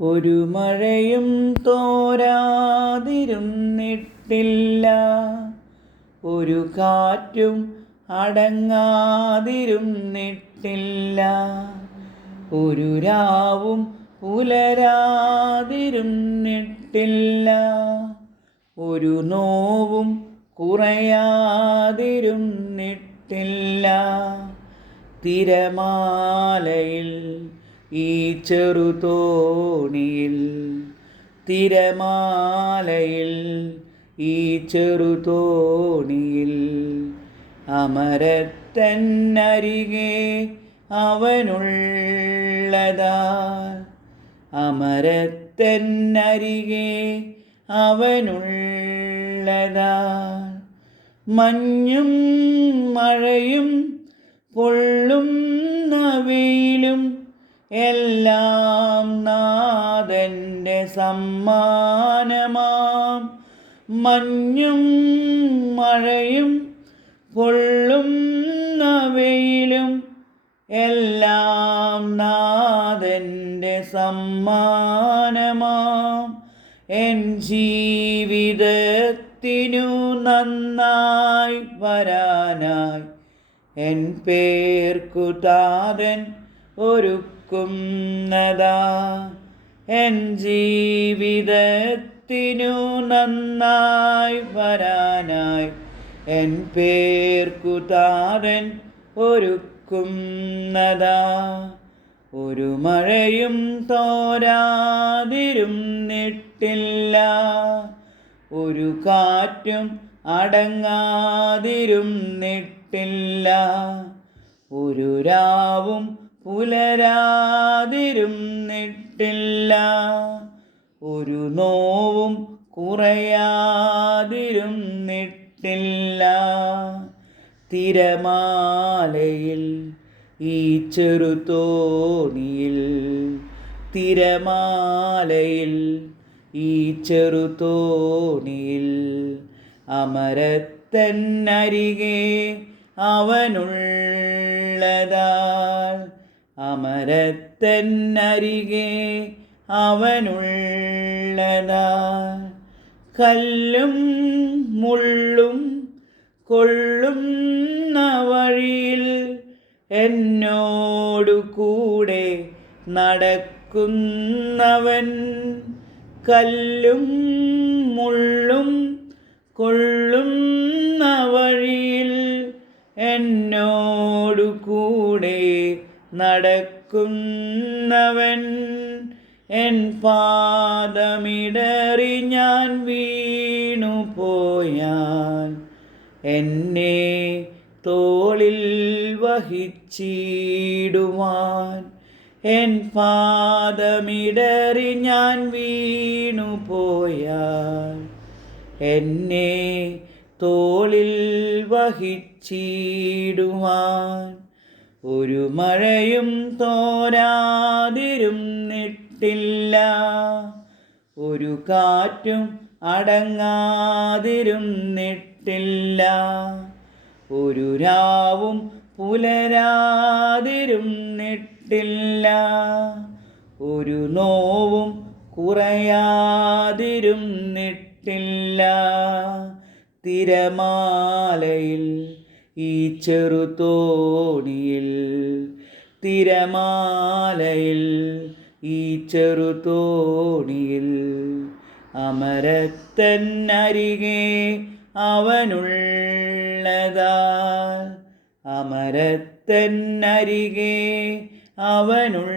ഒരു മഴയും തോരാതിരുന്നിട്ടില്ല ഒരു കാറ്റും അടങ്ങാതിരുന്നിട്ടില്ല ഒരു രാവും പുലരാതിരുന്നിട്ടില്ല ഒരു നോവും കുറയാതിരുന്നിട്ടില്ല തിരമാലയിൽ ഈ ചെറുതോണിയിൽ തിരമാലയിൽ ഈ ചെറുതോണിയിൽ അമരത്തന്നരികെ അവനുള്ളതാ. അമരത്തന്നരികെ അവനുള്ളതാ. മഞ്ഞും മഴയും എല്ലാം നാഥന്റെ സമ്മാനമാം. മഞ്ഞും മഴയും പൊള്ളുന്ന വെയിലും എല്ലാം നാഥന്റെ സമ്മാനമാം. എൻ ജീവിതത്തിനു നന്നായി വരാനായി എൻ പേർക്കു താതൻ ഒരുക്കുന്നതാ. എൻ ജീവിതത്തിനു നന്നായി വരാനായി എൻ പേർക്കു താരൻ ഒരുക്കുന്നതാ. ഒരു മഴയും തോരാതിരുന്നിട്ടില്ല ഒരു കാറ്റും അടങ്ങാതിരുന്നിട്ടില്ല ഒരു രാവും പുലരാതിരുന്നിട്ടില്ല ഒരു നോവും കുറയാതിരുന്നിട്ടില്ല തിരമാലയിൽ ഈ ചെറുതോണിയിൽ തിരമാലയിൽ ഈ ചെറുതോണിയിൽ അമരത്തന്നരികെ അവനുള്ളതാൽ അമരത്തന്നരികെ അവനുള്ളതാ. കല്ലും മുള്ളും കൊള്ളുന്ന വഴിയിൽ എന്നോടു കൂടെ നടക്കുന്നവൻ. കല്ലും മുള്ളും കൊള്ളുന്ന വഴിയിൽ എന്നോടു കൂടെ നടക്കുന്നവൻ എൻ പാദമിടറി ഞാൻ വീണു പോയാൽ എന്നെ തോളിൽ വഹിച്ചിടുവാൻ എൻ പാദമിടറി ഞാൻ വീണു പോയാൽ എന്നെ തോളിൽ വഹിച്ചിടുവാൻ ഒരു മഴയും തോരാതിരും നിട്ടില്ല. ഒരു കാറ്റും അടങ്ങാതിരും നിട്ടില്ല. ഒരു രാവും പുലരാതിരും നിട്ടില്ല. ഒരു നോവും കുറയാതിരും നിട്ടില്ല. തിരമാലയിൽ ഈ ചെറുതോണിയിൽ തിരമാലയിൽ ഈ ചെറുതോണിയിൽ അമരത്തന്നരികെ അവനുള്ളതാൽ അമരത്തന്നരികെ അവനുള്ളതാൽ